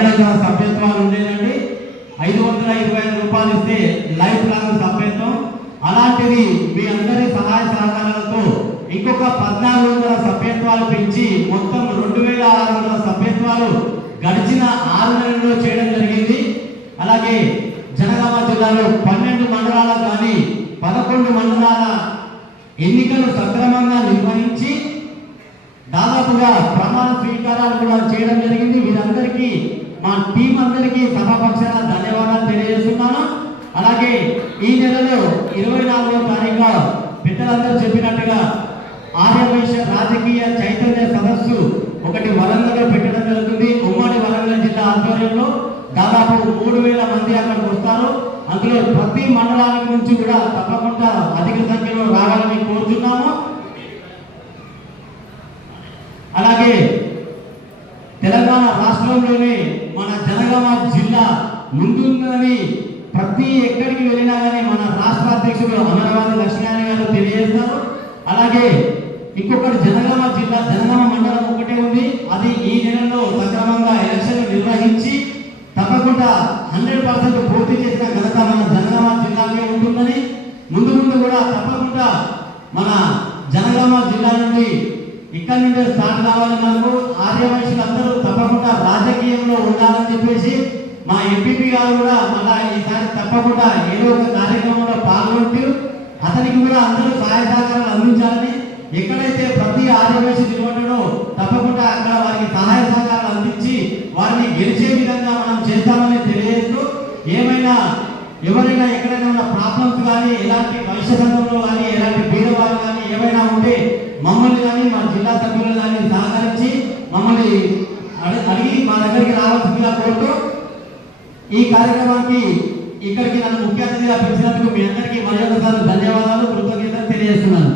పన్నెండు సభ్యత్వాలు ఉండేదండి ఐదు వందల ఇరవై ఐదు రూపాయలు ఇస్తే లైఫ్ లాంగ్ సభ్యత్వం. అలాంటిది మీ అందరి సహాయ సహకారాలతో ఇంకొక పద్నాలుగు వందల సభ్యత్వాలు పెంచి మొత్తం రెండు వేల ఆరు వందల సభ్యత్వాలు గడిచిన ఆరు నెలల్లో చేయడం జరిగింది. అలాగే జనగామ జిల్లాలో పన్నెండు మండలాల కానీ పదకొండు మండలాల ఎన్నికలు సక్రమంగా నిర్వహించి దాదాపుగా ప్రమాణ స్వీకారాలు కూడా చేయడం జరిగింది. వీరందరికీ మా టీం అందరికీ సభాపక్షాన ధన్యవాదాలు తెలియజేస్తున్నాను. అలాగే ఈ నెలలో ఇరవై నాలుగో తారీఖు పెద్దలందరూ చెప్పినట్టుగా ఆర్యవైశ్య రాజకీయ చైతన్య సదస్సు ఒకటి వరంగల్లో పెట్టడం జరుగుతుంది. ఉమ్మడి వరంగల్ జిల్లా ఆధ్వర్యంలో దాదాపు మూడు వేల మంది అక్కడికి వస్తారు. అందులో ప్రతి మండలాల నుంచి కూడా తప్పకుండా అధిక సంఖ్యలో రావాలని కోరుతున్నాము. అలాగే తెలంగాణ రాష్ట్రంలోనే మన జిల్లా ముందుందని ప్రతి ఎక్కడికి వెళ్ళినా కానీ మన రాష్ట్ర అధ్యక్షుడు అమరవాది లక్ష్మీనారాయణ గారు తెలియజేస్తారు. అలాగే ఇంకొకటి జనగామ జిల్లా జనగామ మండలం ఒకటే ఉంది. అది ఈ నెలలో సక్రమంగా ఎలక్షన్ నిర్వహించి తప్పకుండా హండ్రెడ్ పర్సెంట్ పూర్తి చేసిన ఘనత మన జనగామ జిల్లాకే ఉంటుందని. ముందు ముందు కూడా తప్పకుండా మన జనగామ జిల్లా నుండి ఇక్కడి నుండే స్టార్ట్ కావాలి మనకు. ఆర్యవైశ్యులు అందరూ తప్పకుండా మా ఎంపీపీ గారు కూడా మళ్ళా ఈసారి తప్పకుండా ఏదో ఒక కార్యక్రమంలో పాల్గొంటూ అతనికి కూడా అందరూ సహాయ సహకారాలు అందించాలని ఎక్కడైతే ప్రతి ఆర్యవైశ్య నిలబడ్డాడో తప్పకుండా అక్కడ వారికి సహాయ సహకారాలు అందించి వారిని గెలిచే విధంగా మనం చేస్తామని తెలియజేస్తూ ఏమైనా ఎవరైనా ఎక్కడైనా ఉన్న ప్రాబ్లమ్స్ కానీ ఎలాంటి వైశ్య సంఘంలో కానీ ఎలాంటి పేదవారు కానీ ఏమైనా ఉంటే మమ్మల్ని కానీ మా జిల్లా సభ్యులు కానీ సహకరించి మమ్మల్ని అడిగి మా దగ్గరికి రావాల్సిందిగా కోరుతూ ఈ కార్యక్రమానికి ఇక్కడికి నన్ను ముఖ్య అతిథిగా పిలిచినందుకు మీ అందరికీ మరొకసారి ధన్యవాదాలు కృతజ్ఞతలు తెలియజేస్తున్నాను.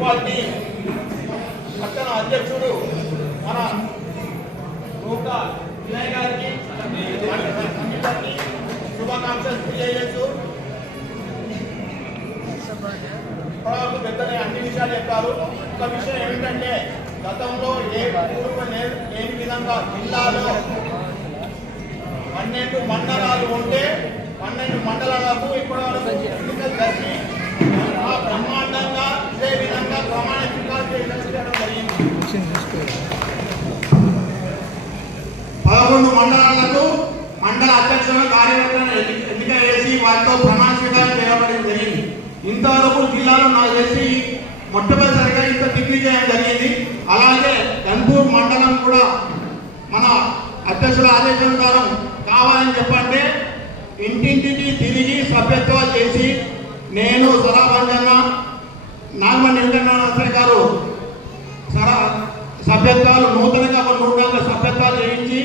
పార్టీ అధ్యక్షుడు మన నూట వినయ్ గారికి సంగీతానికి శుభాకాంక్షలు తెలియజేస్తూ ఇప్పటివరకు పెద్దనే అన్ని విషయాలు చెప్పారు. ఒక విషయం ఏమిటంటే గతంలో ఏ పూర్వ లే- లేని విధంగా జిల్లాలో పన్నెండు మండలాలు ఉంటే పన్నెండు మండలాలకు ఇప్పటివరకు ఎన్నికలు జరిగి బ్రహ్మాండంగా ఇదే విధంగా ప్రమాణ స్వీకారం చేయడం జరిగింది. పదకొండు మండలాలకు మండల అధ్యక్షులను కార్యవర్గాన్ని ఎన్నిక చేసి వారితో ప్రమాణ స్వీకారం చేయబడడం జరిగింది. ఇంతవరకు జిల్లాలో నాకు తెలిసి మొట్టమొదటిసారిగా ఇంత దిగ్విజయం జరిగింది. అలాగే గన్పూర్ మండలం కూడా మన అధ్యక్షుల ఆదేశం ఆదేశానుసారం కావాలని చెప్పంటే ఇంటింటికి తిరిగి సభ్యత్వాలు చేసి నేను సరాబంజన్న నాగమణి వెంకటనారాయణ గారు సరా సభ్యత్వాలు నూతనంగా కొన్ని నూట సభ్యత్వాలు చేయించి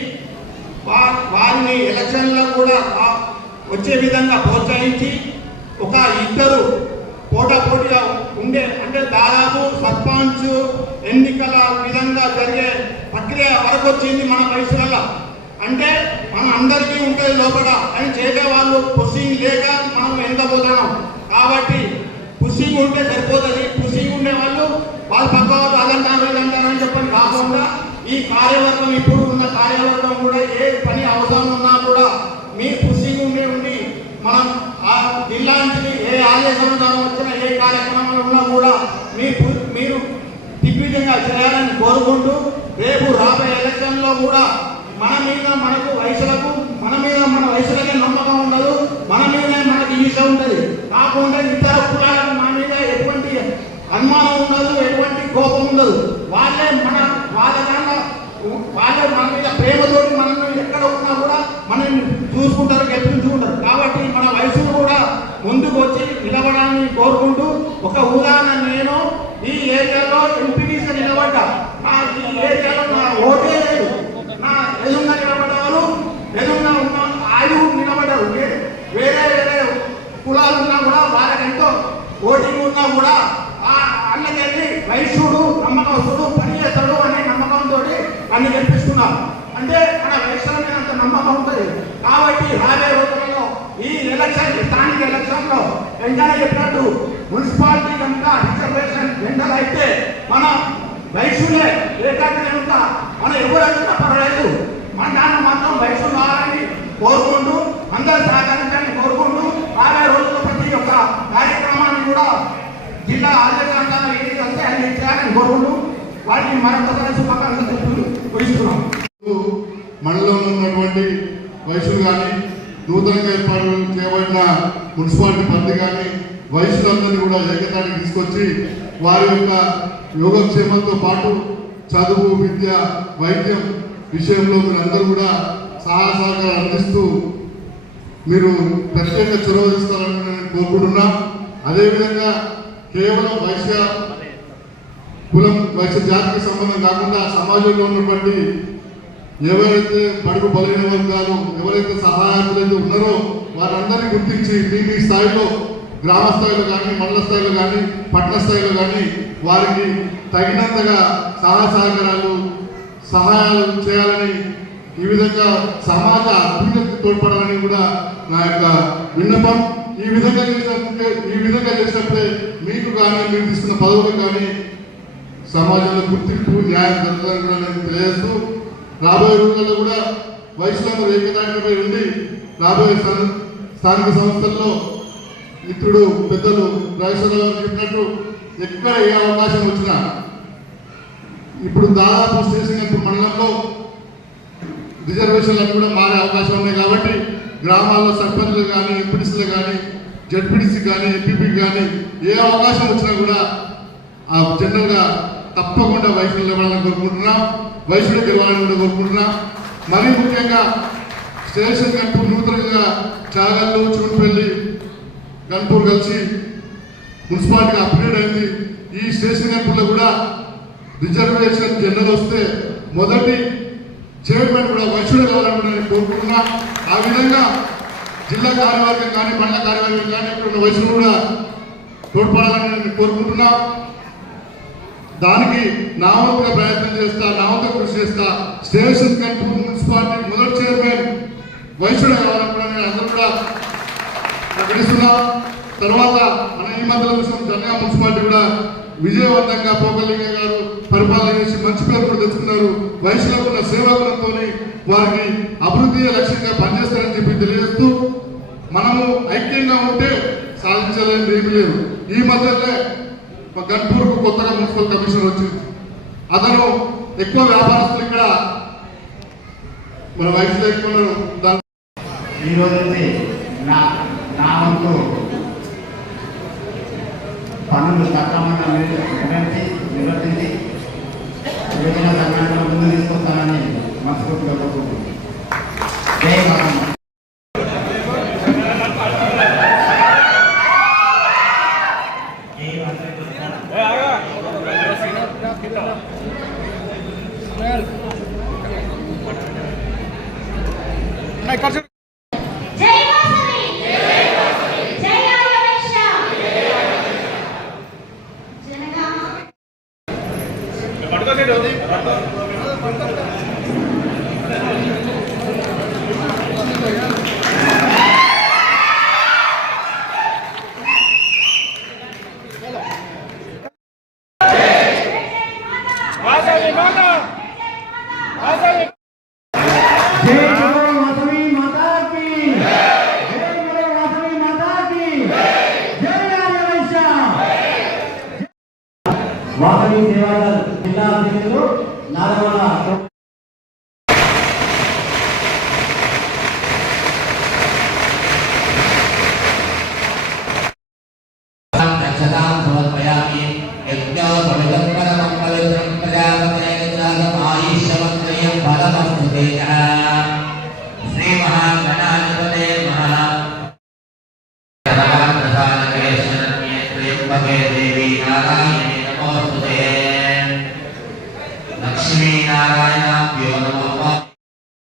వారిని ఎలక్షన్లో కూడా వచ్చే విధంగా ప్రోత్సహించి ఒక ఇద్దరు పోటా పోటీగా ఉండే అంటే దాదాపు సర్పంచ్ ఎన్నికల విధంగా జరిగే ప్రక్రియ వరకు వచ్చింది మన వయసులలో అంటే మన అందరికీ ఉంటుంది లోపల అని చేసే వాళ్ళు పుషింగ్ లేక మనం ఎంత పోతున్నాం కాబట్టి పుషింగ్ ఉంటే సరిపోతుంది. పుషింగ్ ఉండే వాళ్ళు వాళ్ళ పక్క వాళ్ళు అదంటారు ఇదంటారు అని చెప్పని కాకుండా ఈ కార్యవర్గం ఇప్పుడు ఉన్న కార్యవర్గం కూడా ఏ పని అవసరం ఉన్నా కూడా మీ పుషింగ్ ఉండే ఉండి మనం ఆ ఏ ఆదేశం వచ్చిన ఏ కార్యక్రమంలో ఉన్నా కూడా మీ మీరు దిగ్విజయంగా చేయాలని కోరుకుంటూ రేపు రాబోయే ఎలక్షన్లో కూడా మన మీద మనకు వయసులకు మన మీద మన వయసులకే నమ్మకం ఉండదు మన మీద మనకి ఈశ ఉంటుంది. కాకుండా ఇతర కులాలకు మన మీద ఎటువంటి అనుమానం ఉండదు ఎటువంటి కోపం ఉండదు. వాళ్ళే మన వాళ్ళ దాంట్లో వాళ్ళే మన మీద ప్రేమతోటి మనం ఎక్కడ ఉన్నా కూడా మనం చూసుకుంటారు గెలిపించుకుంటారు కాబట్టి మన వయసును కూడా ముందుకు వచ్చి నిలబడాలని కోరుకుంటూ ఒక ఉదాహరణ నేను ఈ ఏరియాలో ఎంపీటీసీ నిలబడ్డా నా ఈ ఏరియాలో నా ఓటే లేదు నా ఎదురుగా నిలబడ్డవారు ఎదురుగా ఉన్న ఆయువు నిలబడ్డారు వే- వేరే వేరే కులాలు ఉన్నా కూడా వాళ్ళకి ఎంతో ఓటింగ్ ఉన్నా కూడా ఆ అన్నకెళ్ళి వైశ్యుడు నమ్మకస్తుడు పని చేస్తాడు అనే నమ్మకంతో అన్ని గెలిపిస్తున్నారు అంటే మన వైశ్యుల మీద అంత నమ్మకం ఉంటుంది. కాబట్టి రాబోయే రోజులలో ఈ ఎలక్షన్ స్థానిక ఎలక్షన్లో వెంటనే చెప్పినట్టు మున్సిపాలిటీ కనుక రిజర్వేషన్ వెంటనే అయితే మన వైశ్యులే ఏకాగ్రత మన ఎవరైనా పర్వాలేదు. మన కోరుకుంటూ అందరూ సహకరించాలని కోరుకుంటూ రాబోయే రోజుల్లో ప్రతి ఒక్క కార్యక్రమాన్ని కూడా జిల్లా అధ్యక్షులంగా ఏది కలిసి అన్ని చేయాలని కోరుకుంటూ వాటిని మరొకసారి శుభాకాంక్షలు చెప్తూ ముగిస్తున్నాం మండలంలో ఉన్నటువంటి వయసులు కానీ నూతనంగా ఏర్పాటు చేయబడిన మున్సిపాలిటీ పద్ధతి కానీ వయసులందరినీ కూడా ఏకతాటికి తీసుకొచ్చి వారి యొక్క యోగక్షేమంతో పాటు చదువు విద్య వైద్యం విషయంలో మీరందరూ కూడా సహాయ సహకారాలు అందిస్తూ మీరు ప్రత్యేక చొరవ తీస్తారని నేను కోరుకుంటున్నా. అదేవిధంగా కేవలం వైశ్య కులం వైశ్య జాతికి సంబంధం కాకుండా సమాజంలో ఉన్నటువంటి ఎవరైతే బడుగు బలైన వర్గాలు ఎవరైతే సహాయకులైతే ఉన్నారో వారందరినీ గుర్తించి మీ మీ స్థాయిలో గ్రామ స్థాయిలో కానీ మండల స్థాయిలో కానీ పట్టణ స్థాయిలో కానీ వారికి తగినంతగా సహాయ సహకారాలు సహాయాలు చేయాలని ఈ విధంగా సమాజ అభివృద్ధికి తోడ్పడాలని కూడా నా యొక్క విన్నపం. ఈ విధంగా చేసినప్పుడే ఈ విధంగా చేసినప్పుడే మీకు కానీ మీరు తీసుకున్న పదవులకు కానీ సమాజంలో గుర్తింపు న్యాయం జరుగుతుందని కూడా నేను తెలియజేస్తూ రాబోయే రోజుల్లో కూడా వైష్ణవ ఏకదాటిపై ఉండి రాబోయే స్థానిక సంస్థల్లో మిత్రుడు పెద్దలు రాజేశ్వర గారు చెప్పినట్టు ఎక్కడ ఏ అవకాశం వచ్చినా ఇప్పుడు దాదాపు స్టేషన్ మండలంలో రిజర్వేషన్లు కూడా మారే అవకాశం ఉన్నాయి కాబట్టి గ్రామాల్లో సర్పంచ్లు కానీ ఎంపీటీసీలు కానీ జడ్పీటీసీ కానీ ఎంపీపీ కానీ ఏ అవకాశం వచ్చినా కూడా ఆ జనరల్గా తప్పకుండా వైఫల్యం ఇవ్వాలని కోరుకుంటున్నాం. వయసులో గెలవాలని కోరుకుంటున్నా. మరీ ముఖ్యంగా స్టేషన్ కంటూ నూతనంగా చాగల్లు చూడుపల్లి గన్పూర్ కలిసి మున్సిపాలిటీ అప్గ్రేడ్ అయింది. ఈ స్టేషన్ గన్పూర్లో కూడా రిజర్వేషన్ జనరల్ వస్తే మొదటి చైర్మన్ కూడా వైశ్యుడు కావాలని నేను కోరుకుంటున్నా. ఆ విధంగా జిల్లా కార్యవర్గం కానీ మండల కార్యవర్గం కానీ ఇక్కడ ఉన్న వయసులు కూడా తోడ్పడాలని నేను కోరుకుంటున్నా. దానికి నా వంతుగా ప్రయత్నం చేస్తా నా వంతుగా కృషి చేస్తా. స్టేషన్ కన్పూర్ మున్సిపాలిటీ మొదటి చైర్మన్ వయసుడు కావాలని నేను అందరూ కూడా గడిస్తున్నా తర్వాత మన ఈ మధ్యలో చూసిన జనగా మున్సిపాలిటీ కూడా విజయవంతంగా పోకలింగ గారు పరిపాలన చేసి మంచి పేరు కూడా తెచ్చుకున్నారు. వయసులో ఉన్న సేవకులతో వారికి అభివృద్ధి లక్ష్యంగా పనిచేస్తారని చెప్పి తెలియజేస్తూ మనము ఐక్యంగా ఉంటే సాధించలేని ఏమి లేదు. ఈ మధ్యలో గన్పూర్కు కొత్తగా మున్సిపల్ కమిషనర్ వచ్చింది. అతను ఎక్కువ వ్యాపారస్తులు ఇక్కడ మన వయసులో ఎక్కువ ఈరోజు నా నా వంతు పనులు సక్రమంగా నిర్- నిర్వర్తించి యోజన సంఘటన ముందు తీసుకొస్తానని మనస్ఫూర్తిగా కోరుకుంటున్నాను. జై మహమ్మ జై వాసవి జై ఆర్యవేశ జనగామ జై బలో వాసవి దేవాలయాలు జిల్లా అధ్యక్షులు నాదవల चागमायुष्यमन्त्रियं फलमस्तु तेजः श्रीमहागणाधिपते महा प्रधानके शरण्ये त्र्यम्बके देवी नारायणे नमोऽस्तु ते लक्ष्मीनारायणाभ्यो नमः